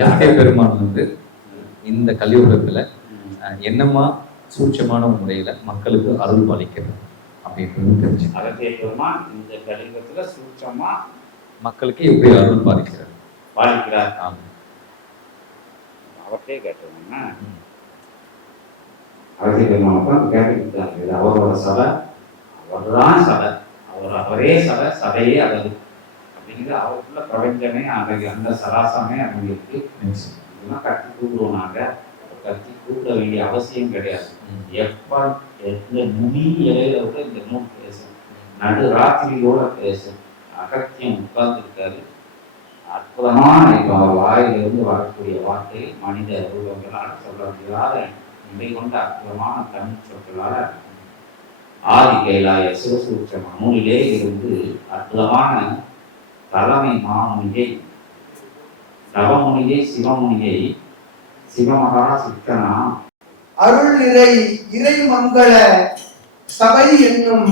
அகத்திய பெருமான் வந்து இந்த கலியுகத்துல அஹ், என்னமா சூட்சமான முறையில மக்களுக்கு அருள் பாலிக்கிறது அப்படின்றது தெரிஞ்சு அகத்திய பெருமான் இந்த கலிங்கத்துல சூட்சமா மக்களுக்கு எப்படி அருள் பாலிக்கிறது பாதிக்கிறார் ஆமா. அவர்கிட்டே கேட்டோம்னா அகத்திய பெருமான் உட்காந்து கேட்டுக்கிட்டார். இது அவரோட சபை. அவர்தான் சபை. அவர் அவரே சபை. சபையே அதது. அப்படிங்கிற அவருக்குள்ள பிரபஞ்சமே அன்றைக்கு அந்த சராசமே அவங்களுக்கு இதெல்லாம் கட்டி கூப்பிடுவோம் நாங்க கட்டி கூப்பிட வேண்டிய அவசியம் கிடையாது. எப்ப எந்த நுனி இலையில விட இந்த நூல் பேசும் நடு ராத்திரியோட பேசும் அகத்தியம் உட்கார்ந்துருக்காரு. அற்புதமான இப்போ வாயிலிருந்து வரக்கூடிய வார்த்தை மனித ரூபங்களால் சொல்ல முடியாத நிலை கொண்ட அற்புதமான தமிழ் சொற்களால் ஆதி கைலாய சிவசூட்சம நூலிலே இருந்து அற்புதமான தலைமை மாமுனியை தவமுனியை சிவமுனியை சிவமகா சித்தனா. அருள் நிறை இறை மங்கள சபை என்னும்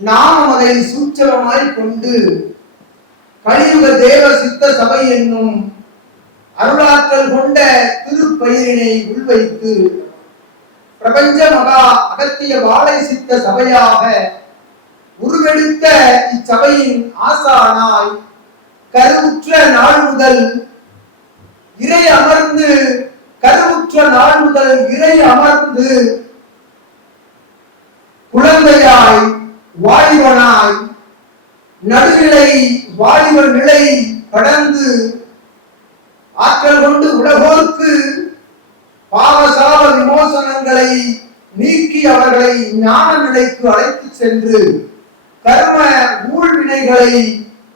நாம் அதை சூச்சரமாய் கொண்டு கலியுக தேவ சித்த சபை என்னும் அருளாற்றல் கொண்ட திருப்பயிரினை உள்வைத்து பிரபஞ்ச மகா அகத்திய வாழை சித்த சபையாக உருவெடுத்த இச்சபையின் ஆசானாய் கருவுற்ற நாள் முதல் இறை அமர்ந்து கருவுற்ற நாள் முதல் இறை அமர்ந்து குழந்தையாய் வாலிபனாய் நடுநிலை வாலிபர் நிலை கடந்து ஆற்றல் கொண்டு உலகோருக்கு பாவசாப விமோசனங்களை நீக்கி அவர்களை ஞான நிலைக்கு அழைத்து சென்று கர்ம ஊழ்வினைகளை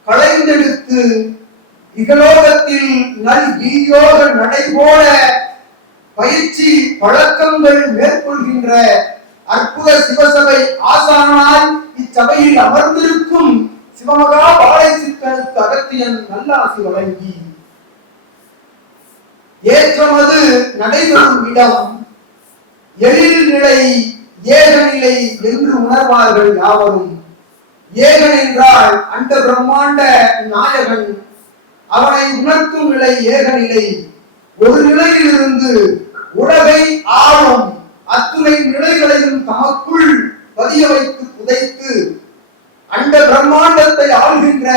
களைந்தெடுத்து இகலோகத்தில் நல் ஈயோக நடைபோல பயிற்சி பழக்கங்கள் மேற்கொள்கின்ற அற்புத சிவசபை ஆசானாய் இச்சபையில் அமர்ந்திருக்கும் சிவமகா வாழை சித்தனுக்கு அகத்தியன் நல்லாசி வழங்கி ஏற்றமது நடைபெறும் இடம் எழில் நிலை ஏகநிலை என்று உணர்வார்கள் யாவரும். ஏகன் என்றால் அந்த பிரம்மாண்ட நாயகன் அவனை உணர்த்தும் நிலை ஏகநிலை. ஒரு நிலையிலிருந்து உலகை ஆளும் அத்துணை நிலைகளையும் தமக்குள் பதிய வைத்து புதைத்து அந்த பிரம்மாண்டத்தை ஆள்கின்ற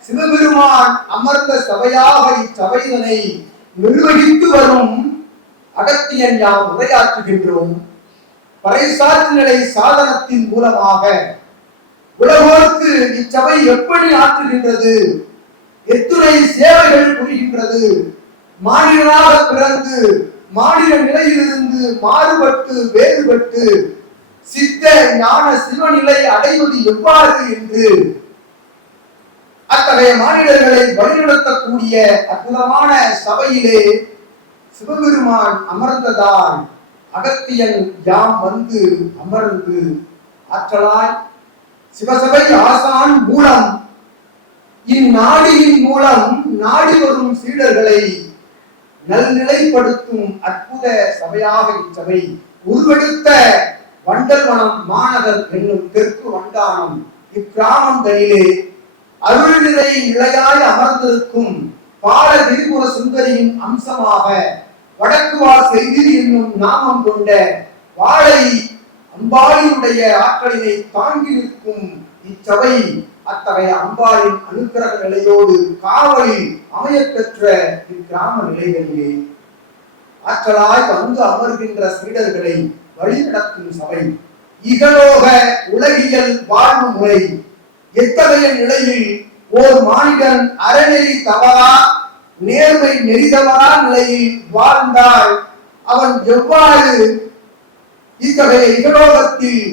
சிவபெருமான் அமர்ந்த சபையாக இச்சபைதனை நிர்வகித்து வரும் அகத்தியன் யாம் உரையாற்றுகின்றோம். பறைசாற்று நிலை சாதனத்தின் மூலமாக உலகோருக்கு இச்சபை எப்படி ஆற்றுகின்றது? எத்துணை சேவைகள் புரிகின்றது. மாநிலனாக பிறந்து மாநில நிலையிலிருந்து மாறுபட்டு வேறுபட்டு சித்த ஞான சிவநிலை அடைவது எவ்வாறு என்று அத்தகைய மாநிலர்களை வழிநடத்தக்கூடிய அற்புதமான சபையிலே சிவபெருமான் அமர்ந்ததால் அகத்தியன் யாம் வந்து அமர்ந்து ஆற்றலாய் சிவசபை ஆசான் மூலம் இந்நாடியின் மூலம் நாடி வரும் சீடர்களை நல்நிலைப்படுத்தும் அற்புத சபையாக இச்சபை உருவெடுத்த வண்டல்வனம் மாநகர் என்னும் தெற்கு வண்டானம் இக்கிராமங்களிலே அருள் நிறை நிலையாய் அமர்ந்திருக்கும் பால திரிபுர சுந்தரியின் அம்சமாக வடக்கு செய்தி என்னும் நாமம் கொண்ட வாழை அம்பாளியுடைய ஆற்றலினை தாங்கி நிற்கும் இச்சபை அத்தகைய அம்பாளின் அனுகிரக நிலையோடு காவலில் அமையப்பெற்ற இக்கிராம நிலைகளிலே ஆற்றலாய் வந்து அமர்கின்ற சீடர்களை வழிநடத்தும் சபை. இகலோக உலகியல் வாழ்வு முறை. எத்தகைய நிலையில் ஓர் மானிடன் அறநெறி தவறா நேர்மை நெறிதவரா நிலையில் வாழ்ந்தால் அவன் எவ்வாறு இத்தகைய இகலோகத்தில்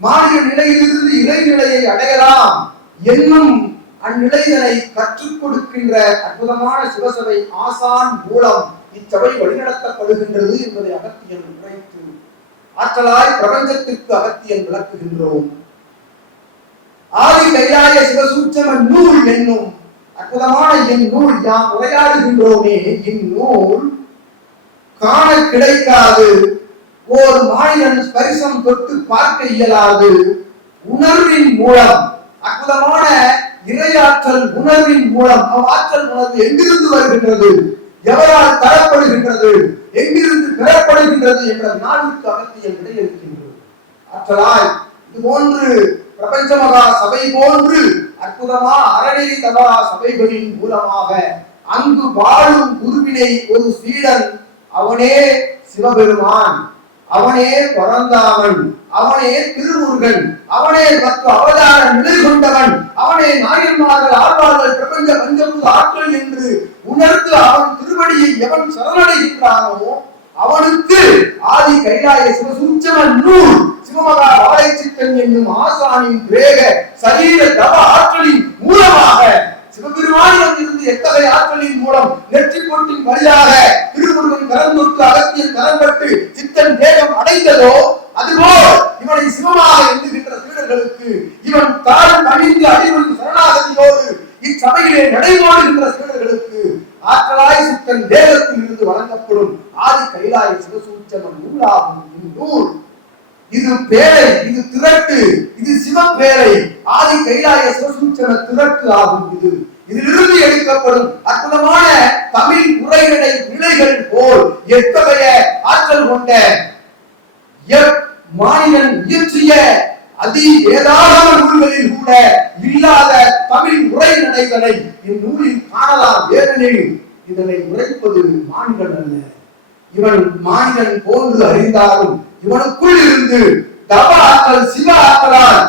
மாறிய நிலையிலிருந்து இறைநிலையை அடையலாம் என்னும் அந்நிலைகளை கற்றுக் கொடுக்கின்ற அற்புதமான சிவசபை ஆசான் மூலம் இச்சபை வழிநடத்தப்படுகின்றது என்பதை அகத்தியன் உரைத்து ஆற்றலாய் பிரபஞ்சத்திற்கு அகத்தியன் விளக்குகின்றோம். ஆதி கைலாய சிவசூட்சம நூல் என்னும் அற்புதமான என் நூல் யாம் உரையாடுகின்றோமே இந்நூல் காண கிடைக்காது ஒரு மாநிலன் ஸ்பரிசம் தொட்டு பார்க்க இயலாது. உணர்வின் மூலம் அற்புதமான இறையாற்றல் உணர்வின் மூலம் ஆற்றல் உணர்வு எங்கிருந்து வருகின்றது? எவரால் தரப்படுகின்றது? எங்கிருந்து பெறப்படுகின்றது என்ற நாளுக்கு அகத்தியம் விடையளிக்கின்றது ஆற்றலாய் இது போன்று பிரபஞ்ச மகா சபை போன்று அற்புதமா அறநெறி தவறா சபைகளின் மூலமாக அங்கு வாழும் குருவினை ஒரு சீடன் அவனே சிவபெருமான். அவனே பிறந்தாவன் அவனே திருமுருகன் அவனே பத்து அவதார நிலை கொண்டவன் அவனே நாயன்மார்கள் ஆழ்வார்கள் பிரபஞ்ச பஞ்சபூத ஆற்றல் என்று உணர்ந்து அவன் திருவடியை எவன் சரணடைகின்றானோ அவனுக்கு ஆதி கைலாய சிவசூச்சம நூல் சிவமகா வாழைச்சித்தன் என்னும் ஆசானின் வேக சரீர தவ ஆற்றலின் மூலமாக சிவபெருமானிடம் இருந்து எத்தகைய ஆற்றலின் மூலம் நெற்றி பொருட்டின் வழியாக திருமுருகன் கரம் தொட்டு கரம்பட்டு சித்தன் தேகம் அடைந்ததோ அதுபோல் இவனை சிவமாக எண்ணுகின்ற சீடர்களுக்கு இவன் தாழ் அணிந்து அடிவன் சரணாகதியோடு இச்சபையிலே நடைபோடுகின்ற சீடர்களுக்கு ஆற்றலாய் சித்தன் தேகத்தில் இருந்து வழங்கப்படும் ஆதி கைலாய சிவசூச்சமன் நூலாகும் இந்நூல் இது பேரை இது திரட்டு இது சிவப்பேரை ஆதி கைலாய சிவசூச்சன திரட்டு ஆகும் இது. இதிலிருந்து எடுக்கப்படும் அற்புதமான தமிழ் உரைநடை நிலைகள் போல் எத்தகைய ஆற்றல் கொண்ட மாநிலன் இயற்றிய அதி வேதாகம நூல்களில் கூட இல்லாத தமிழ் உரைநடைகளை இந்நூலில் காணலாம். ஏனெனில் இதனை உரைப்பது மாநிலன் அல்ல. இவன் மாநிலன் போன்று அறிந்தாலும் இவனுக்குள் இருந்து தவ ஆற்றல் சிவ ஆற்றலால்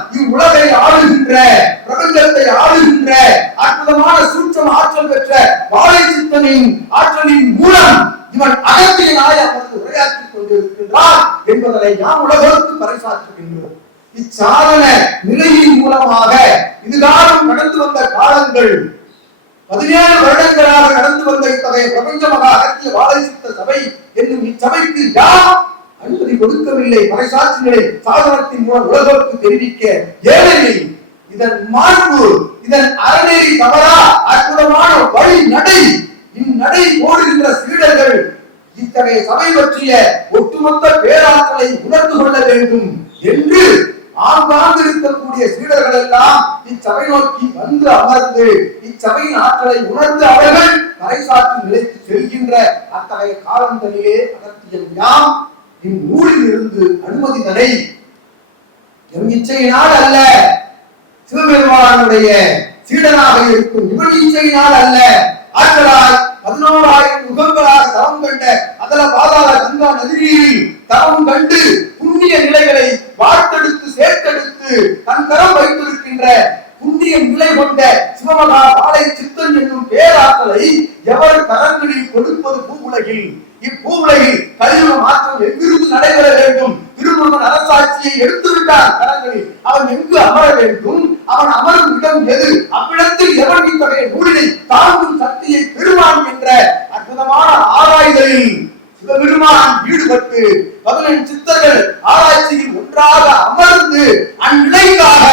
ஆளுகின்ற பிரபஞ்சத்தை ஆளுகின்ற அற்புதமான சூட்சம் ஆற்றல் பெற்ற வாழை சித்தனின் ஆற்றலின் மூலம் இவன் அகத்தியனாய் அமர்ந்து உரையாற்றிக் கொண்டிருக்கின்றான் என்பதனை நாம் உலகத்துக்கு பறைசாற்றுகின்றோம் இச்சாதன நிலையின் மூலமாக இதுகாலம் கடந்து வந்த காலங்கள் பதினேழு வருடங்களாக நடந்து வந்த இத்தகைய பிரபஞ்ச மகா அகத்திய வாழைசித்த சபை என்னும் இச்சபைக்கு யார் அனுமதி கொடுக்கவில்லை? மறைசாட்சிகளை சாதனத்தின் மூலம் உலகத்துக்கு தெரிவிக்க ஏழையை இதன் மாண்பு இதன் அறநெறி தவறா அற்புதமான வழி நடை இந்நடை ஓடுகின்ற சீடர்கள் இத்தகைய சபை பற்றிய ஒட்டுமொத்த பேராற்றலை உணர்ந்து கொள்ள வேண்டும் என்று ஆங்காங்கு இருக்கக்கூடிய சீடர்கள் எல்லாம் இச்சபை நோக்கி வந்து அமர்ந்து இச்சபையின் ஆற்றலை உணர்ந்து அவர்கள் பறைசாற்றும் நிலைக்கு செல்கின்ற அத்தகைய காலங்களிலே அகத்தியம் யாம் இந்நூலில் இருந்து அனுமதி தடை எம் இச்சையினால் அல்ல சிவபெருமானுடைய சீடனாக இருக்கும் இவன் இச்சையினால் அல்ல. ஆற்றலாய் பதினோராயிரம் முகங்களாக தவம் கண்ட அதல பாதாள கங்கா நதிநீரில் தவம் கண்டு புண்ணிய நிலைகளை வார்த்தெடுத்து சேர்த்தெடுத்து தன் கரம் வைத்திருக்கின்ற புண்ணிய நிலை கொண்ட சிவமகா பாலை சித்தன் என்னும் பேராற்றலை எவர் கரங்களில் கொடுப்பது பூவுலகில்? இப்பூவுலகில் கலியுக மாற்றம் எங்கிருந்து நடைபெற வேண்டும்? திருமணம் அரசாட்சியை எடுத்து விட்டார் கரங்களில். அவன் எங்கு அமர வேண்டும்? அவன் அமரும் இடம் எது? அவ்விடத்தில் எவன் இத்தகைய நூலினை தாங்கும் சக்தியை பெறுவான் என்ற அற்புதமான ஆராய்தலில் சிவபெருமான் ஈடுபட்டு பதினெண்டு சித்தர்கள் ஆராய்ச்சியில் ஒன்றாக அமர்ந்து அந்நிலைக்காக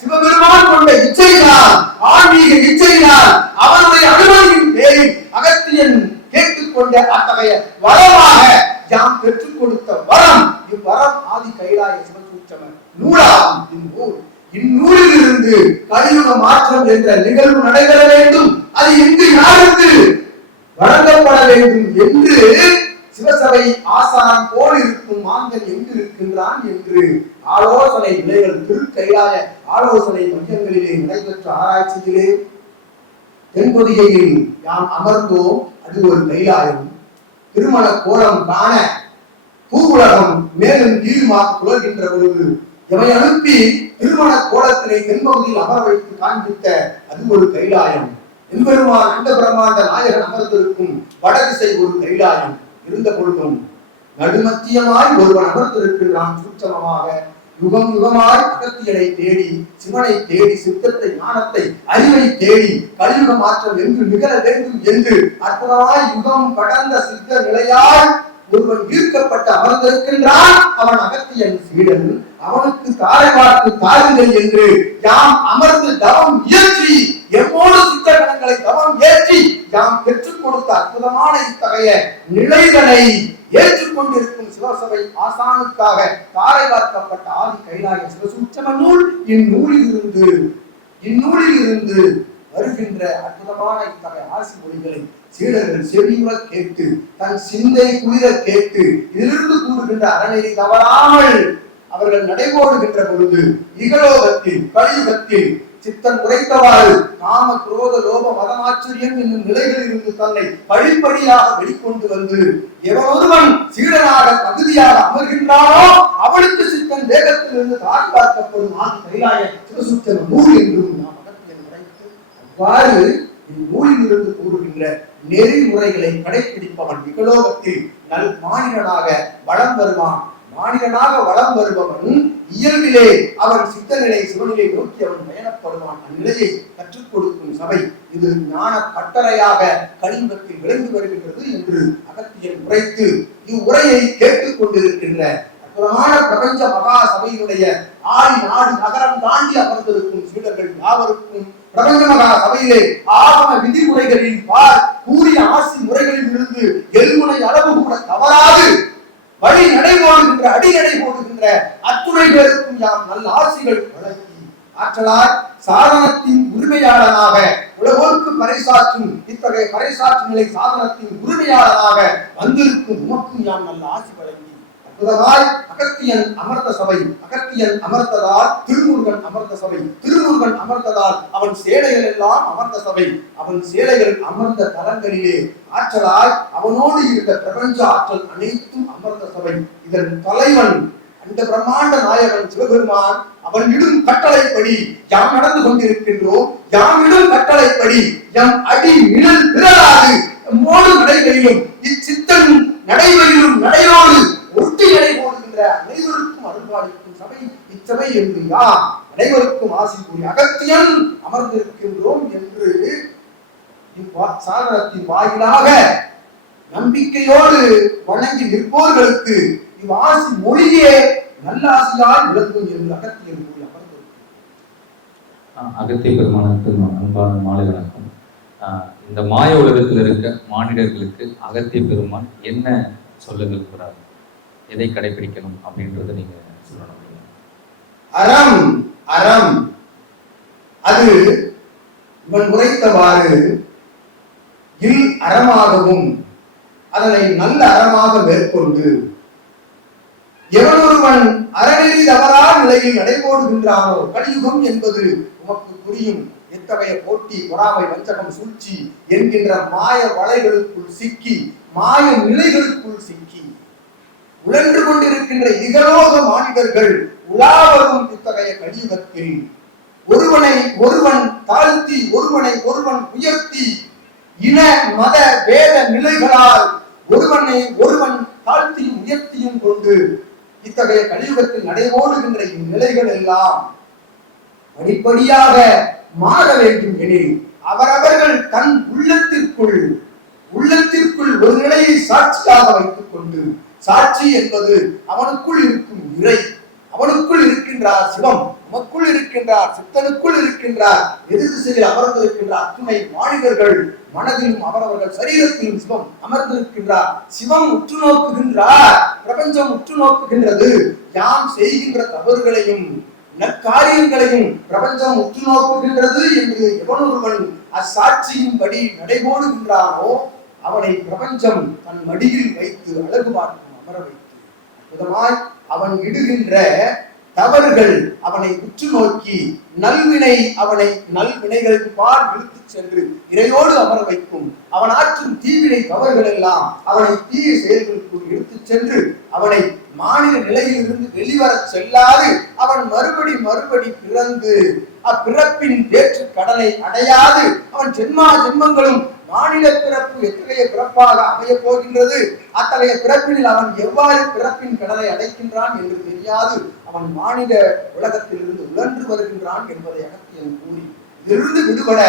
சிவபெருமான் கொண்ட இச்சையினால் ஆன்மீக இச்சையினால் அவனுடைய அனுமதியின் பேரில் அகத்தியன் கேட்டுக்கொண்ட அத்தகைய வரமாக யாம் பெற்றுக் கொடுத்த வரம் இவ்வரம் ஆதி கைலாய சிவசூச்சம நூலாகும் இந்நூல் இந்நூலில் இருந்து கலியுக என்ற நிகழ்வு நடைபெற வேண்டும். அது எங்கு யாருக்கு வழங்கப்பட வேண்டும் என்று சிவசபை ஆசாரம் போல் இருக்கும் மாந்தன் எங்கு இருக்கின்றான் என்று ஆலோசனை நிலைகள் திருக்கையாய ஆலோசனை மையங்களிலே நடைபெற்ற ஆராய்ச்சியிலே தென்பொதிகையில் யாம் அமர்ந்தோம். அது ஒரு கைலாயம். திருமண கோலம் காண பூவுலகம் மேலும் கீழுமாக புலர்கின்ற பொழுது எவை அனுப்பி திருமண கோலத்திலே தென்பகுதியில் அமர வைத்து காண்பித்த அது ஒரு கைலாயம். எம்பெருமான் அண்ட பிரம்மாண்ட நாயகன் அமர்ந்திருக்கும் வடதிசை ஒரு கைலாயம் இருந்த பொழுதும் நடுமத்தியமாய் ஒருவன் அமர்ந்திருக்கின்றான் சூட்சமமாக. யுகம் யுகமாய் அகத்தியனை தேடி சிவனை தேடி சித்தத்தை ஞானத்தை அறிவை தேடி கலியுக மாற்றம் என்று நிகழ வேண்டும் என்று அற்புதமாய் யுகம் கடந்த சித்த நிலையால் ஒருவன் ஈர்க்கப்பட்டு அமர்ந்திருக்கின்றான் அவன் அகத்தியன் சீடன். அவனுக்கு தாரை பார்த்து தாருங்கள் என்று யாம் அமர்ந்து தவம் இயற்றி எம்மோடு சித்தகணங்களை தவம் ஏற்றி யாம் பெற்றுக் கொடுத்த அற்புதமான இத்தகைய நிலைகளை ஏற்றுக்கொண்டிருக்கும் சிவசபை ஆசானுக்காக தாரை பார்க்கப்பட்ட ஆதி கைலாய சிவசூச்சம நூல் இந்நூலில் இருந்து இந்நூலில் இருந்து வருகின்ற அற்புதமான இத்தகைய ஆசி மொழிகளை சீடர்கள் செவிவ கேட்டு தன் சிந்தை குளிர கேட்டு இதிலிருந்து கூறுகின்ற அறநெறி தவறாமல் அவர்கள் நடைபோடுகின்ற பொழுது இகலோகத்தில் கலியுகத்தில் சித்தன் உரைத்தவாறு காம குரோத லோப மதமாச்சரியம் என்னும் நிலைகளில் இருந்து தன்னை படிப்படியாக வெளிக்கொண்டு வந்து எவனொருவன் சீடனாக தகுதியாக அமர்கின்றானோ அவனுக்கு சித்தன் வேகத்திலிருந்து தாய் பார்க்கப்படும் ஆதி கைலாய சிவசுத்தன நூல் என்றும் நாம் அவ்வாறு இந்நூலில் கூறுகின்ற நெறிமுறைகளை கடைபிடிப்பவன் விகலோகத்தில் நல் மாநிலனாக வளம் வருவான். மாநிலனாக வளம் வருபவன் இயல்பிலே அவன் சித்தநிலை சிவநிலை நோக்கி அவன் பயணப்படுவான். அந்நிலையை கற்றுக் கொடுக்கும் சபை இது ஞான கட்டளையாக கனிமத்தில் விளைந்து வருகின்றது என்று அகத்தியன் உரைத்து இவ்வுரையை கேட்டுக் கொண்டிருக்கின்ற அற்புதமான பிரபஞ்ச மகா சபையினுடைய ஆடி நாடு நகரம் தாண்டி அமர்ந்திருக்கும் சீடர்கள் யாவருக்கும் பிரபஞ்ச மகா சபையிலே ஆகம விதிமுறைகளின் பால் கூறிய ஆசி முறைகளில் இருந்து எல்முனை அளவு கூட தவறாது. வழி நடைபோடுகின்ற அடி நடை போடுகின்ற அத்துணை பேருக்கும் யாம் நல்ல ஆசிகள் வழங்கி ஆற்றலால் சாதனத்தின் உரிமையாளனாக உலகோருக்கு பறைசாற்றும் இத்தகைய பறைசாற்றும் நிலை சாதனத்தின் உரிமையாளனாக வந்திருக்கும் உமக்கும் யாம் நல்ல ஆசி வழங்கி அற்புதமாய் அகத்தியன் அமர்த்த சபை அகத்தியன் அமர்த்ததால் திருமுருகன் அமர்த்த சபை திருமுருகன் அமர்ந்ததால் அவன் சேலைகள் எல்லாம் அமர்த்த சபை அவன் சேலைகள் அமர்ந்த தலங்களிலே. ஆற்றலாய் அவனோடு இருந்த பிரபஞ்ச ஆற்றல் அனைத்தும் அமர்த்த சபை. இதன் தலைவன் அந்த பிரம்மாண்ட நாயகன் சிவபெருமான் அவன் இடும் கட்டளைப்படி யாம் நடந்து கொண்டிருக்கின்றோம் யாம் இடும் கட்டளைப்படி எம் அடி நிழல் பிறராது மோடு நடைகளிலும் இச்சித்தன் நடைவெளியிலும் நடையோடு அனைவருக்கும் அருள்பாலிக்கும் சபை இச்சபை என்று யார்? அனைவருக்கும் ஆசி கூறி அகத்தியன் அமர்ந்திருக்கின்றோம் என்று இவ்வா- வாயிலாக நம்பிக்கையோடு வணங்கி நிற்போர்களுக்கு இவ்வாசி மொழியே நல்ல ஆசியால் விளங்கும் என்று அகத்தியன் கூறி அமர்ந்திருக்கிறார் அகத்திய பெருமானுக்கு அன்பான மாலை வணக்கம். ஆஹ் இந்த மாய உலகத்தில் இருக்க மானிடர்களுக்கு அகத்திய பெருமான் என்ன சொல்ல விரும்புகிறார் எதை கடைபிடிக்கணும் அப்படின்றத நீங்க சொல்லணும். அறம் அறம். அது இவன் உரைத்தவாறு இல் அறமாகவும் அதனை நல்ல அறமாக மேற்கொண்டு எவனொருவன் அறநெறி தவறா நிலையில் நடைபோடுகின்றானோ கலியுகம் என்பது உமக்கு புரியும். எத்தகைய போட்டி பொறாமை வஞ்சகம் சூழ்ச்சி என்கின்ற மாய வலைகளுக்குள் சிக்கி மாய நிலைகளுக்குள் சிக்கி உழன்று கொண்டிருக்கின்ற இகலோக மானிடர்கள் உலாவரும் இத்தகைய கலியுகத்தில். ஒருவனை ஒருவன் தாழ்த்தி ஒருவனை ஒருவன் உயர்த்தி இன மத வேத நிலைகளால் ஒருவனை ஒருவன் தாழ்த்தியும் உயர்த்தியும் கொண்டு இத்தகைய கலியுகத்தில் நடைபோடுகின்ற இந்நிலைகள் எல்லாம் படிப்படியாக மாற வேண்டும் எனில் அவரவர்கள் தன் உள்ளத்திற்குள் உள்ளத்திற்குள் ஒரு நிலையை சாட்சியாக வைத்துக் கொண்டு சாட்சி என்பது அவனுக்குள் இருக்கும் இறை அவனுக்குள் இருக்கின்றார் சிவம் நமக்குள் இருக்கின்றார் சித்தனுக்குள் இருக்கின்றார் எதிர் திசையில் அமர்ந்திருக்கின்றார் அத்துணை மாணிகர்கள் மனதிலும் அவரவர்கள் சரீரத்திலும் சிவம் அமர்ந்திருக்கின்றார். சிவம் உற்று நோக்குகின்றார் பிரபஞ்சம் உற்று நோக்குகின்றது. யாம் செய்கின்ற தவறுகளையும் நற்காரியங்களையும் பிரபஞ்சம் உற்று நோக்குகின்றது என்று எவனொருவன் அச்சாட்சியின்படி நடைபோடுகின்றானோ அவனை பிரபஞ்சம் தன் மடியில் வைத்து அழகு பார்க்கும். அமர வைத்து அற்புதமாய் அவன் இடுகின்ற தவறுகள் அவனை உற்று நோக்கி நல்வினை அவனை நல்வினைகளுக்கு பால் இழுத்துச் சென்று இறையோடு அமர வைக்கும். அவன் ஆற்றும் தீவினை தவறுகள் எல்லாம் அவனை தீய செயல்களுக்கு இழுத்துச் சென்று அவனை மாநில நிலையிலிருந்து வெளிவர வெளிவரச் செல்லாது. அவன் மறுபடி மறுபடி பிறந்து அப்பிறப்பின் வேற்று கடலை அடையாது. அவன் ஜென்மா ஜென்மங்களும் மாநில பிறப்பு எத்தகைய பிறப்பாக அமையப் போகின்றது? அத்தகைய பிறப்பினில் அவன் எவ்வாறு பிறப்பின் கடலை அடைக்கின்றான் என்று தெரியாது. அவன் மாநில உலகத்திலிருந்து உழன்று வருகின்றான் என்பதை அகத்தியன் கூறி இதிலிருந்து விடுபட.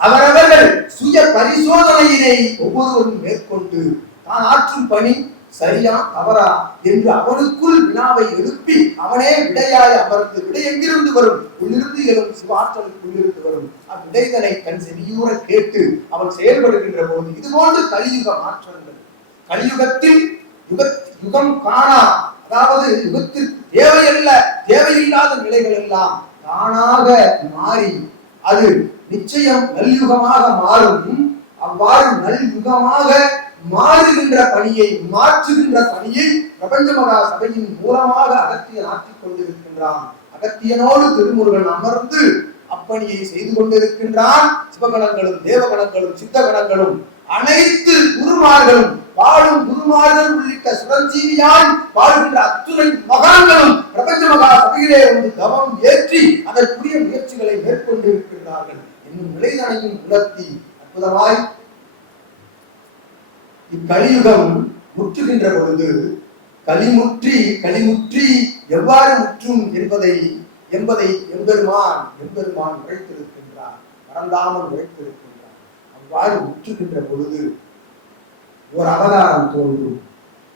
அவரவர்கள் சுய பரிசோதனையினை ஒவ்வொருவரும் மேற்கொண்டு தான் ஆற்றும் பணி சரியா தவறா? என்று அவனுக்குள் வினாவை எழுப்பி அவனே விடையாய் அமர்ந்து விடை எங்கிருந்து வரும்? உள்ளிருந்து எழும் சிவாற்றலுக்குள்ளிருந்து வரும் அவ்விடைதனை தன் செவியூர கேட்டு அவன் செயல்படுகின்ற போது இது போன்று கலியுக மாற்றங்கள். கலியுகத்தில் யுக யுகம் காணா. அதாவது யுகத்தில் தேவையல்ல தேவையில்லாத நிலைகள் எல்லாம் தானாக மாறி அது நிச்சயம் நல்யுகமாக மாறும். அவ்வாறு நல்யுகமாக மாறுகின்ற பணியை மாற்றுகின்ற பணியை பிரபஞ்ச மகா சபையின் மூலமாக அகத்தியன் ஆற்றிக் கொண்டிருக்கின்றான். அகத்தியனோடு திருமுருகன் அமர்ந்து அப்பணியை செய்து கொண்டிருக்கின்றான். சிவகணங்களும் தேவகணங்களும் சித்தகணங்களும் அனைத்து குருமார்களும் வாழும் குருமார்கள் உள்ளிட்ட சுரஞ்சீவியாய் வாழ்கின்ற அத்துணை மகான்களும் பிரபஞ்ச மகா சபையிலே வந்து தவம் ஏற்றி அதற்குரிய முயற்சிகளை மேற்கொண்டிருக்கின்றார்கள். என்னும் நிலைதனையும் உணர்த்தி அற்புதமாய் இக்கலியுகம் முற்றுகின்ற பொழுது களிமுற்றி களிமுற்றி எவ்வாறு முற்றும் என்பதை என்பதை எம்பெருமான் எம்பெருமான் உழைத்திருக்கின்றார் மறந்தாமல் உழைத்திருக்கின்றார் அவ்வாறு முற்றுகின்ற பொழுது ஒரு அவதாரம் தோன்றும்.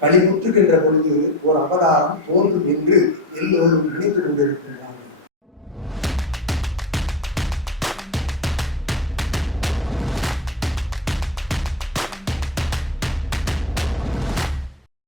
களிமுற்றுகின்ற பொழுது ஒரு அவதாரம் தோன்றும் என்று எல்லோரும் நினைத்து கொண்டிருக்கின்றார்கள்